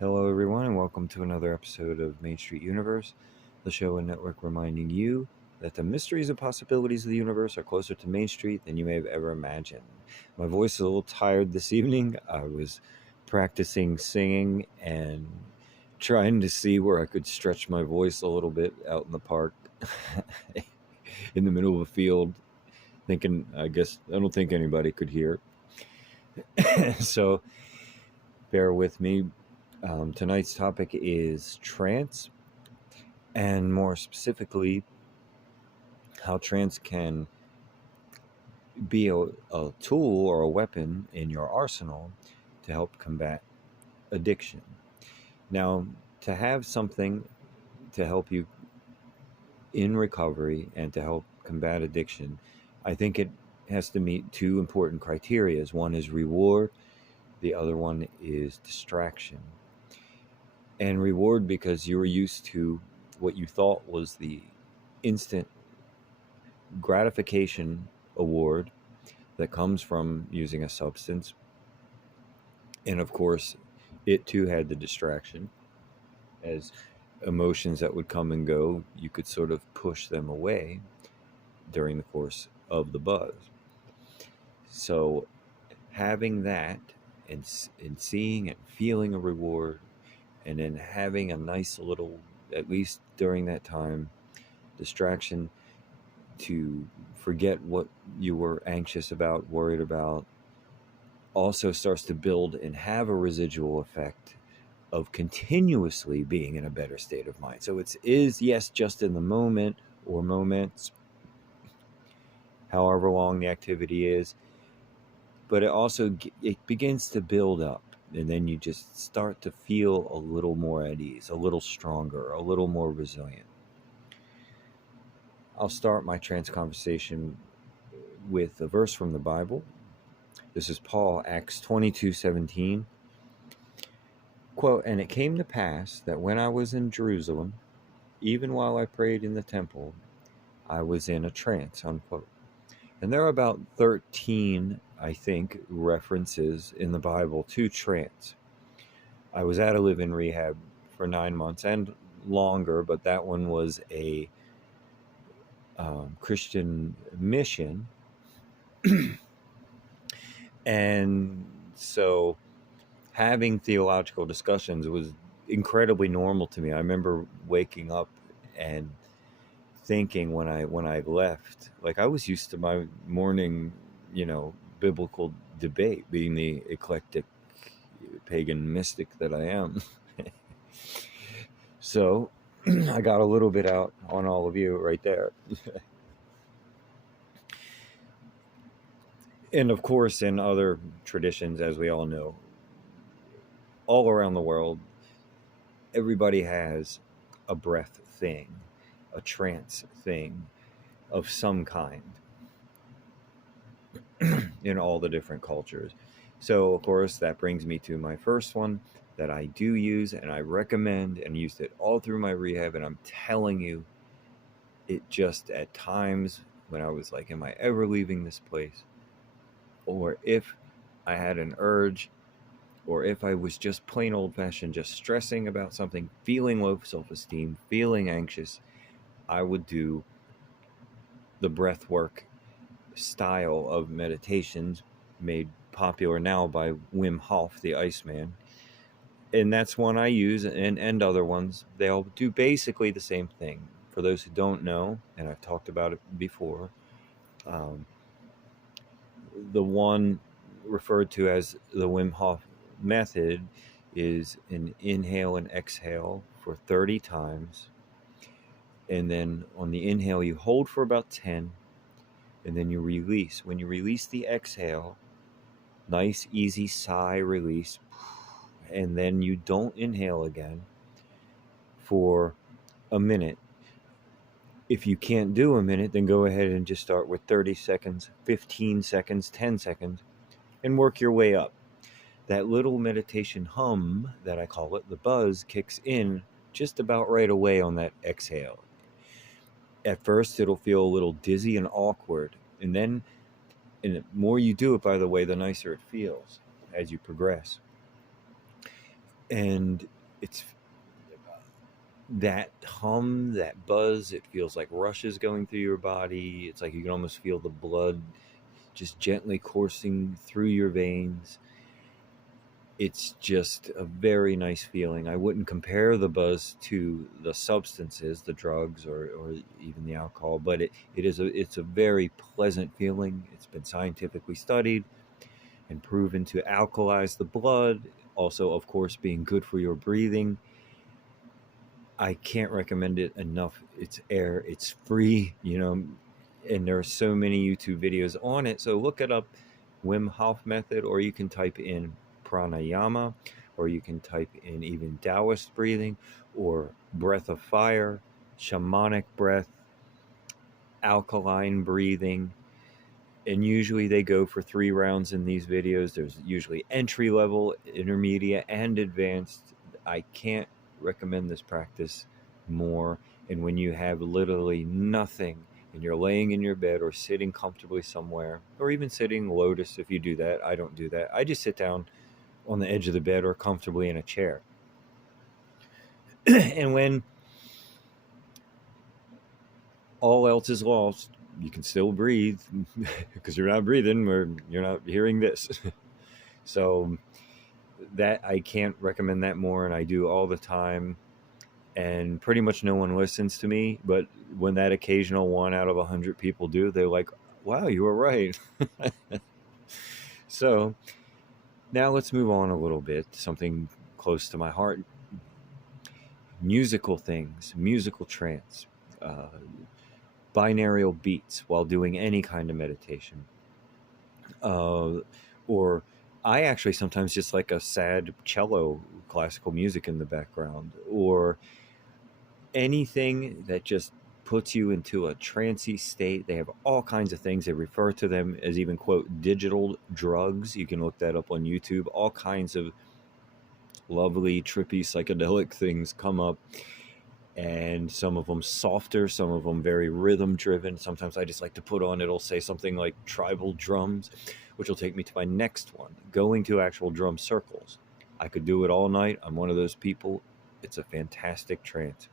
Hello, everyone, and welcome to another episode of Main Street Universe, the show and network reminding you that the mysteries and possibilities of the universe are closer to Main Street than you may have ever imagined. My voice is a little tired this evening. I was practicing singing and trying to see where I could stretch my voice a little bit out in the park in the middle of a field, thinking, I don't think anybody could hear. So bear with me. Tonight's topic is trance, and more specifically, how trance can be a tool or a weapon in your arsenal to help combat addiction. Now, to have something to help you in recovery and to help combat addiction, I think it has to meet two important criteria. One is reward, the other one is distraction. And reward because you were used to what you thought was the instant gratification award that comes from using a substance. And of course, it too had the distraction, as emotions that would come and go, you could sort of push them away during the course of the buzz. So having that and seeing and feeling a reward, and then having a nice little, at least during that time, distraction to forget what you were anxious about, worried about, also starts to build and have a residual effect of continuously being in a better state of mind. So it is, yes, just in the moment or moments, however long the activity is, but it begins to build up, and then you just start to feel a little more at ease, a little stronger, a little more resilient. I'll start my trance conversation with a verse from the Bible. This is Paul, Acts 22:17. Quote, "And it came to pass that when I was in Jerusalem, even while I prayed in the temple, I was in a trance," unquote. And there are about 13, I think, references in the Bible to trance. I was at a live-in rehab for 9 months and longer, but that one was a Christian mission. And so having theological discussions was incredibly normal to me. I remember waking up and thinking when I left, like, I was used to my morning, biblical debate, being the eclectic pagan mystic that I am. So I got a little bit out on all of you right there. And of course, in other traditions, as we all know, all around the world, everybody has a breath thing, a trance thing of some kind in all the different cultures. So, of course, that brings me to my first one that I do use and I recommend, and used it all through my rehab. And I'm telling you, it just at times when I was like, am I ever leaving this place? Or if I had an urge, or if I was just plain old-fashioned, just stressing about something, feeling low self-esteem, feeling anxious, I would do the breath work style of meditations made popular now by Wim Hof, the Iceman. And that's one I use, and other ones. They all do basically the same thing. For those who don't know, and I've talked about it before, the one referred to as the Wim Hof method is an inhale and exhale for 30 times. And then on the inhale, you hold for about 10, and then you release. When you release the exhale, nice, easy sigh release, and then you don't inhale again for a minute. If you can't do a minute, then go ahead and just start with 30 seconds, 15 seconds, 10 seconds, and work your way up. That little meditation hum that I call it, the buzz, kicks in just about right away on that exhale. At first, it'll feel a little dizzy and awkward, and then, and the more you do it, by the way, the nicer it feels as you progress. And it's that hum, that buzz, it feels like rushes going through your body. It's like you can almost feel the blood just gently coursing through your veins. It's just a very nice feeling. I wouldn't compare the buzz to the substances, the drugs, or even the alcohol, but it's a very pleasant feeling. It's been scientifically studied and proven to alkalize the blood. Also, of course, being good for your breathing. I can't recommend it enough. It's air, it's free, and there are so many YouTube videos on it. So look it up, Wim Hof method, or you can type in pranayama, or you can type in even Taoist breathing, or breath of fire, shamanic breath, alkaline breathing. And usually they go for 3 rounds in these videos. There's usually entry level, intermediate, and advanced. I can't recommend this practice more. And when you have literally nothing and you're laying in your bed or sitting comfortably somewhere, or even sitting lotus if you do that. I don't do that. I just sit down on the edge of the bed or comfortably in a chair. And when all else is lost, you can still breathe because you're not breathing or you're not hearing this. So that I can't recommend that more, and I do all the time, and pretty much no one listens to me, but when that occasional 1 out of 100 people do, they're like, wow, you were right. So now let's move on a little bit, something close to my heart. Musical things, musical trance, uh, binaural beats while doing any kind of meditation. Or I actually sometimes just like a sad cello, classical music in the background, or anything that just puts you into a trancey state. They have all kinds of things. They refer to them as even, quote, digital drugs. You can look that up on YouTube. All kinds of lovely, trippy, psychedelic things come up. And some of them softer, some of them very rhythm driven. Sometimes I just like to put on, it'll say something like tribal drums, which will take me to my next one, going to actual drum circles. I could do it all night. I'm one of those people. It's a fantastic trance.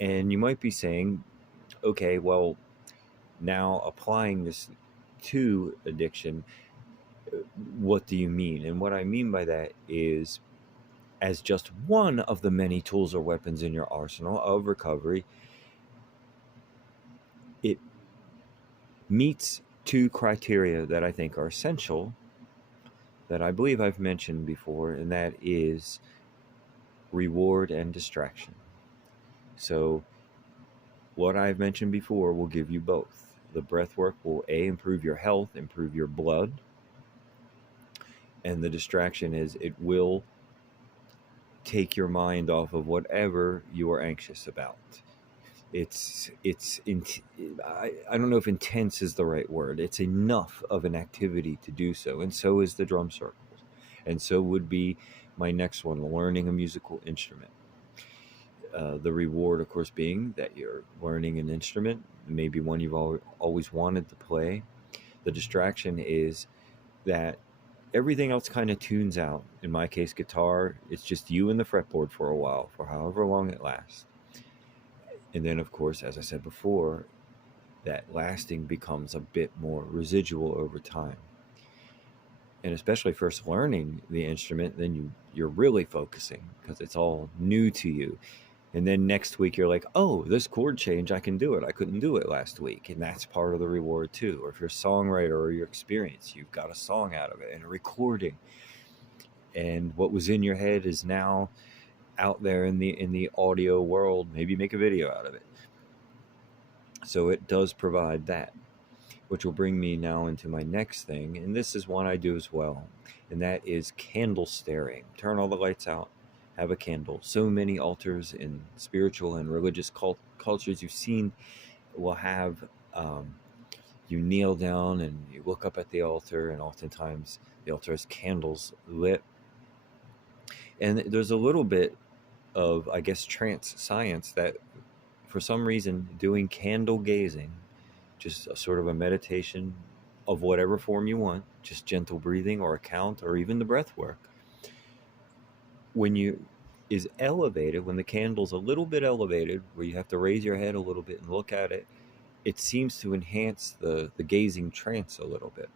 And you might be saying, okay, well, now applying this to addiction, what do you mean? And what I mean by that is, as just one of the many tools or weapons in your arsenal of recovery, it meets 2 criteria that I think are essential, that I believe I've mentioned before, and that is reward and distraction. So what I've mentioned before will give you both. The breath work will improve your health, improve your blood, and the distraction is it will take your mind off of whatever you are anxious about. I don't know if intense is the right word. It's enough of an activity to do so, and so is the drum circles, and so would be my next one, learning a musical instrument. The reward, of course, being that you're learning an instrument, maybe one you've always wanted to play. The distraction is that everything else kind of tunes out. In my case, guitar, it's just you and the fretboard for a while, for however long it lasts. And then, of course, as I said before, that lasting becomes a bit more residual over time. And especially first learning the instrument, then you're really focusing because it's all new to you. And then next week you're like, oh, this chord change, I can do it. I couldn't do it last week. And that's part of the reward too. Or if you're a songwriter or your experience, you've got a song out of it and a recording. And what was in your head is now out there in the audio world. Maybe make a video out of it. So it does provide that, which will bring me now into my next thing. And this is one I do as well. And that is candle staring. Turn all the lights out. Have a candle. So many altars in spiritual and religious cultures you've seen will have, you kneel down and you look up at the altar, and oftentimes the altar has candles lit. And there's a little bit of, I guess, trance science that for some reason doing candle gazing, just a sort of a meditation of whatever form you want, just gentle breathing or a count or even the breath work, when you is elevated, when the candle's a little bit elevated, where you have to raise your head a little bit and look at it, it seems to enhance the gazing trance a little bit.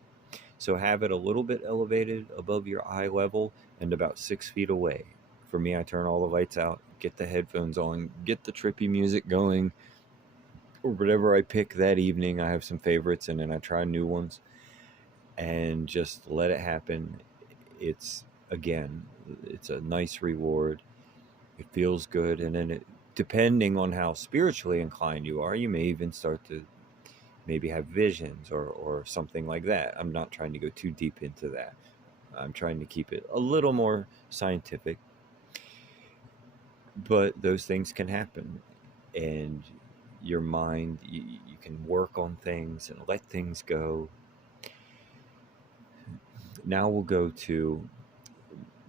So have it a little bit elevated above your eye level and about 6 feet away. For me, I turn all the lights out, get the headphones on, get the trippy music going, or whatever I pick that evening. I have some favorites and then I try new ones and just let it happen. It's, again, it's a nice reward. It feels good. And then depending on how spiritually inclined you are, you may even start to maybe have visions or something like that. I'm not trying to go too deep into that. I'm trying to keep it a little more scientific. But those things can happen. And your mind, you can work on things and let things go. Now we'll go to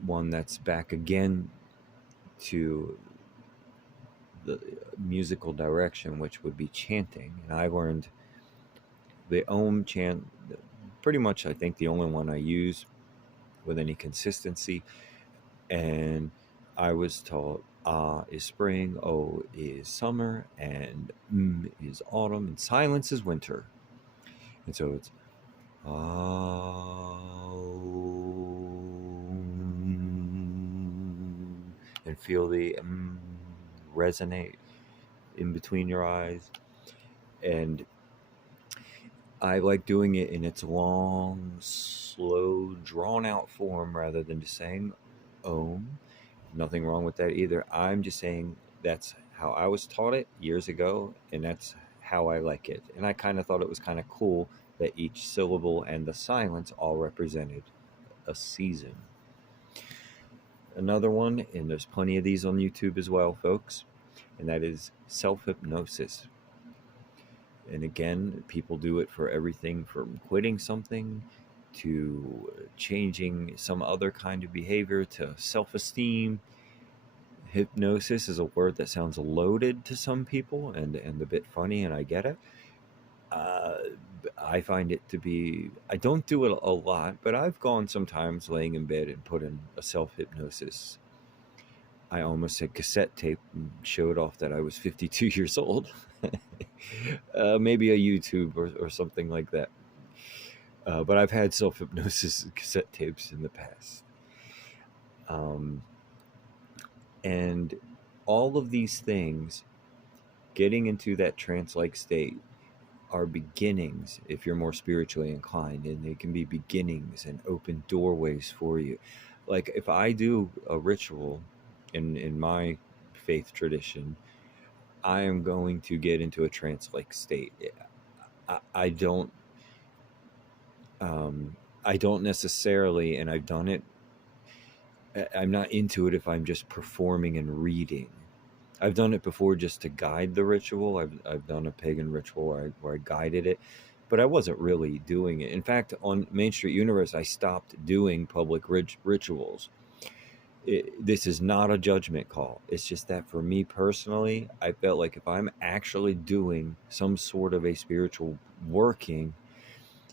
one that's back again to the musical direction, which would be chanting. And I learned the Om chant, pretty much I think the only one I use with any consistency. And I was taught Ah is spring, O is summer, and is autumn, and silence is winter. And so it's and feel the resonate in between your eyes. And I like doing it in its long, slow, drawn out form rather than just saying Om. Nothing wrong with that either. I'm just saying that's how I was taught it years ago, and that's how I like it. And I kind of thought it was kind of cool that each syllable and the silence all represented a season. Another one, and there's plenty of these on YouTube as well, folks, and that is self-hypnosis. And again, people do it for everything from quitting something to changing some other kind of behavior to self-esteem. Hypnosis is a word that sounds loaded to some people and a bit funny, and I get it. I find it to be, I don't do it a lot, but I've gone sometimes laying in bed and put in a self-hypnosis. I almost said cassette tape and showed off that I was 52 years old. Maybe a YouTube or something like that. But I've had self-hypnosis cassette tapes in the past. And all of these things, getting into that trance-like state, are beginnings if you're more spiritually inclined, and they can be beginnings and open doorways for you. Like if I do a ritual in my faith tradition, I am going to get into a trance-like state. I don't necessarily, and I've done it, I'm not into it if I'm just performing and reading. I've done it before just to guide the ritual. I've done a pagan ritual where I guided it, but I wasn't really doing it. In fact, on Main Street Universe, I stopped doing public rituals. This is not a judgment call. It's just that for me personally, I felt like if I'm actually doing some sort of a spiritual working,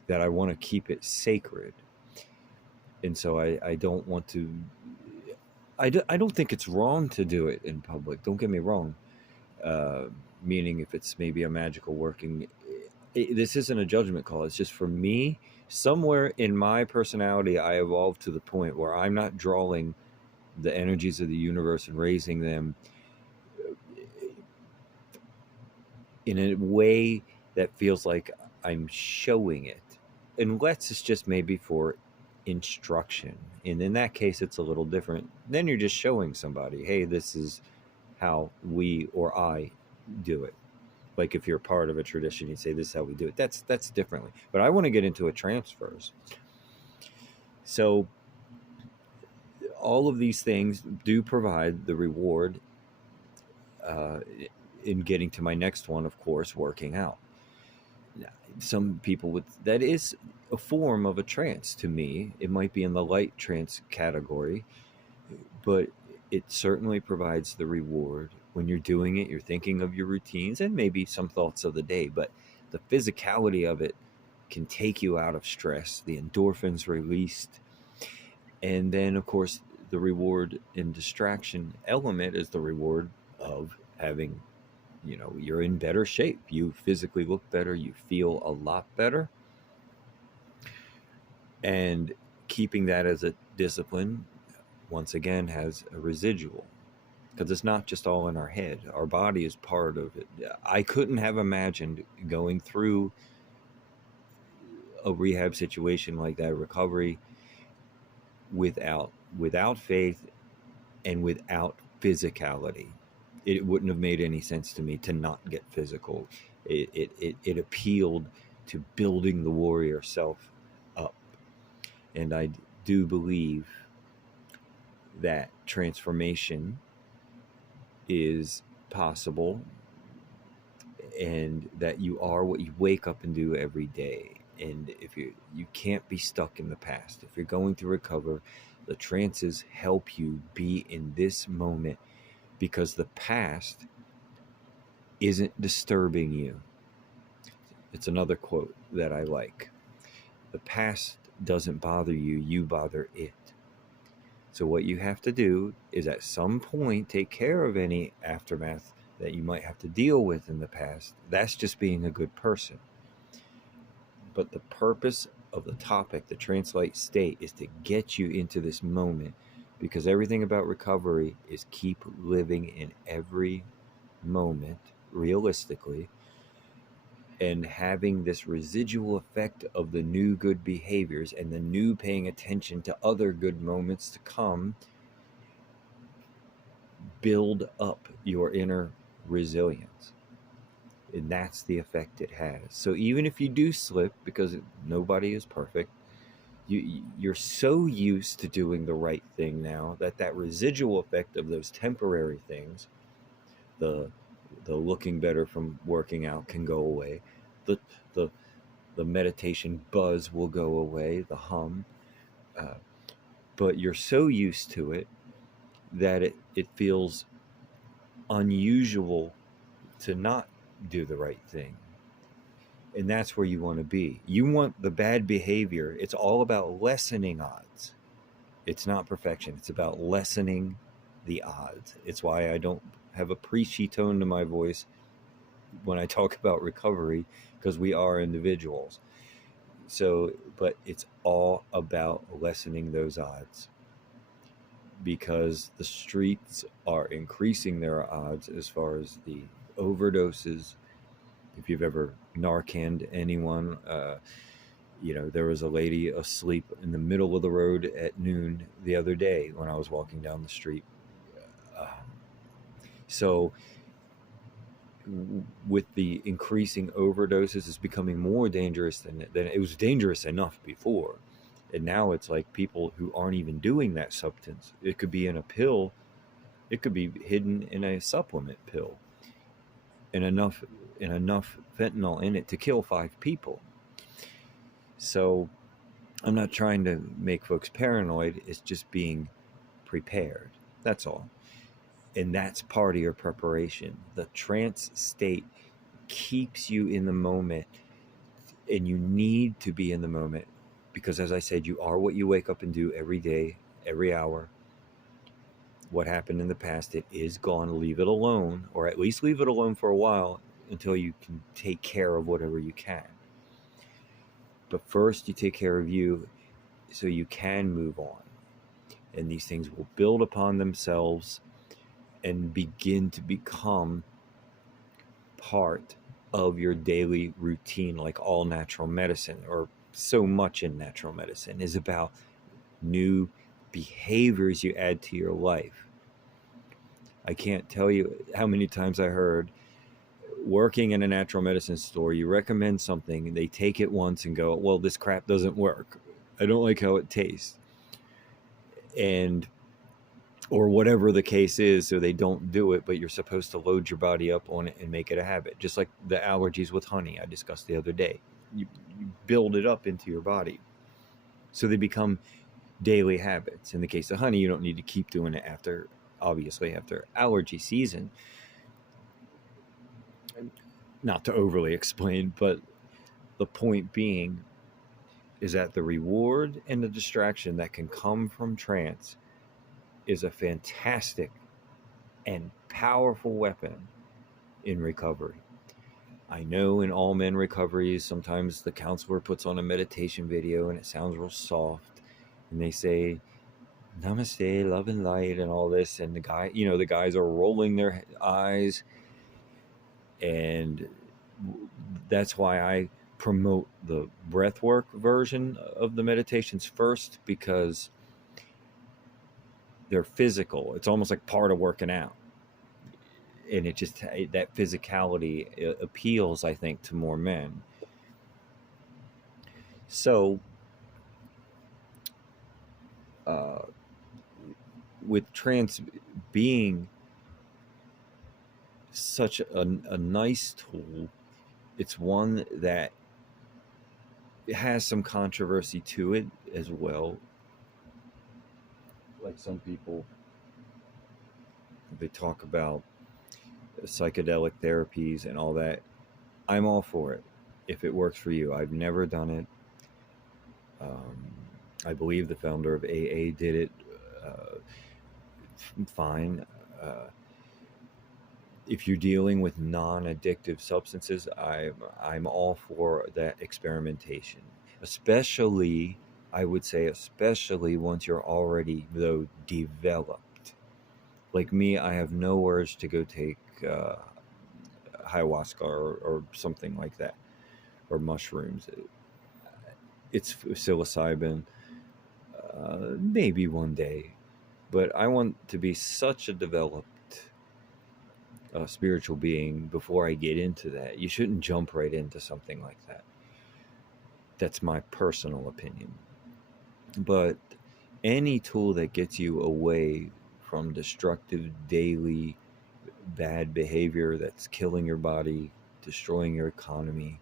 that I want to keep it sacred. And so I don't want to... I don't think it's wrong to do it in public. Don't get me wrong. Meaning if it's maybe a magical working, this isn't a judgment call. It's just for me, somewhere in my personality, I evolved to the point where I'm not drawing the energies of the universe and raising them in a way that feels like I'm showing it, unless it's just maybe for instruction. And in that case, it's a little different. Then you're just showing somebody, hey, this is how we or I do it. Like if you're part of a tradition, you say this is how we do it. That's differently. But I want to get into a trance first. So all of these things do provide the reward in getting to my next one, of course, working out. Some people would, that is a form of a trance to me. It might be in the light trance category, but it certainly provides the reward. When you're doing it, you're thinking of your routines and maybe some thoughts of the day, but the physicality of it can take you out of stress. The endorphins released. And then, of course, the reward and distraction element is the reward of having, you're in better shape. You physically look better. You feel a lot better. And keeping that as a discipline, once again, has a residual, because it's not just all in our head. Our body is part of it. I couldn't have imagined going through a rehab situation like that, recovery, without faith and without physicality. It wouldn't have made any sense to me to not get physical. It appealed to building the warrior self up. And I do believe that transformation is possible, and that you are what you wake up and do every day. And if you can't be stuck in the past. If you're going through recover, the trances help you be in this moment, because the past isn't disturbing you. It's another quote that I like. The past doesn't bother you, you bother it. So what you have to do is at some point take care of any aftermath that you might have to deal with in the past. That's just being a good person. But the purpose of the topic, the trance-like state, is to get you into this moment, because everything about recovery is keep living in every moment realistically, and having this residual effect of the new good behaviors and the new paying attention to other good moments to come build up your inner resilience. And that's the effect it has. So even if you do slip, because nobody is perfect, you're so used to doing the right thing now that residual effect of those temporary things, the looking better from working out, can go away. The meditation buzz will go away, the hum. But you're so used to it that it feels unusual to not do the right thing. And that's where you want to be. You want the bad behavior. It's all about lessening odds. It's not perfection. It's about lessening the odds. It's why I don't have a preachy tone to my voice when I talk about recovery, because we are individuals. So, but it's all about lessening those odds, because the streets are increasing their odds as far as the overdoses. If you've ever Narcaned anyone, there was a lady asleep in the middle of the road at noon the other day when I was walking down the street. So with the increasing overdoses, it's becoming more dangerous than it was dangerous enough before. And now it's like people who aren't even doing that substance. It could be in a pill. It could be hidden in a supplement pill. And enough fentanyl in it to kill 5 people. So I'm not trying to make folks paranoid. It's just being prepared. That's all. And that's part of your preparation. The trance state keeps you in the moment, and you need to be in the moment, because as I said, you are what you wake up and do every day, every hour. What happened in the past, it is gone. Leave it alone, or at least leave it alone for a while until you can take care of whatever you can. But first you take care of you so you can move on. And these things will build upon themselves and begin to become part of your daily routine, like all natural medicine, or so much in natural medicine, is about new behaviors you add to your life. I can't tell you how many times I heard, working in a natural medicine store, you recommend something, they take it once and go, well, this crap doesn't work. I don't like how it tastes. Or whatever the case is, so they don't do it, but you're supposed to load your body up on it and make it a habit. Just like the allergies with honey I discussed the other day. You build it up into your body, so they become daily habits. In the case of honey, you don't need to keep doing it after allergy season. Not to overly explain, but the point being is that the reward and the distraction that can come from trance is a fantastic and powerful weapon in recovery. I know in all men recoveries, sometimes the counselor puts on a meditation video and it sounds real soft, and they say, namaste, love and light, and all this. And the guys are rolling their eyes. And that's why I promote the breathwork version of the meditations first, because they're physical. It's almost like part of working out. And that physicality appeals, I think, to more men. So, with trance being such a nice tool, it's one that has some controversy to it as well. Like some people, they talk about psychedelic therapies and all that. I'm all for it if it works for you. I've never done it. I believe the founder of AA did it. Fine. If you're dealing with non-addictive substances, I'm all for that experimentation. Especially, I would say, especially once you're already, though, developed. Like me, I have no urge to go take ayahuasca or something like that, or mushrooms. It's psilocybin. Maybe one day, but I want to be such a developed spiritual being before I get into that. You shouldn't jump right into something like that. That's my personal opinion. But any tool that gets you away from destructive daily bad behavior that's killing your body, destroying your economy,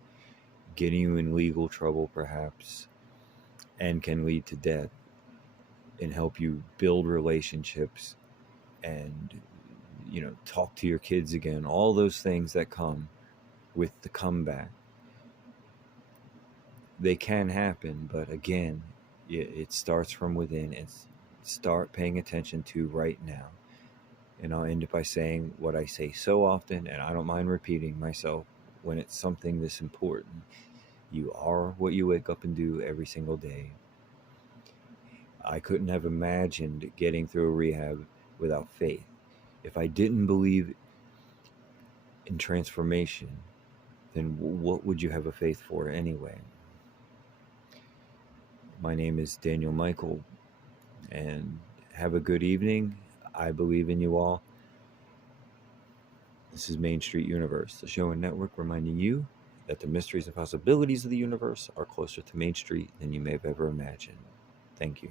getting you in legal trouble perhaps, and can lead to death, and help you build relationships and talk to your kids again, all those things that come with the comeback, they can happen. But again, it starts from within, and start paying attention to right now. And I'll end it by saying what I say so often, and I don't mind repeating myself when it's something this important. You are what you wake up and do every single day. I couldn't have imagined getting through a rehab without faith. If I didn't believe in transformation, then what would you have a faith for anyway? My name is Daniel Michael, and have a good evening. I believe in you all. This is Main Street Universe, the show and network reminding you that the mysteries and possibilities of the universe are closer to Main Street than you may have ever imagined. Thank you.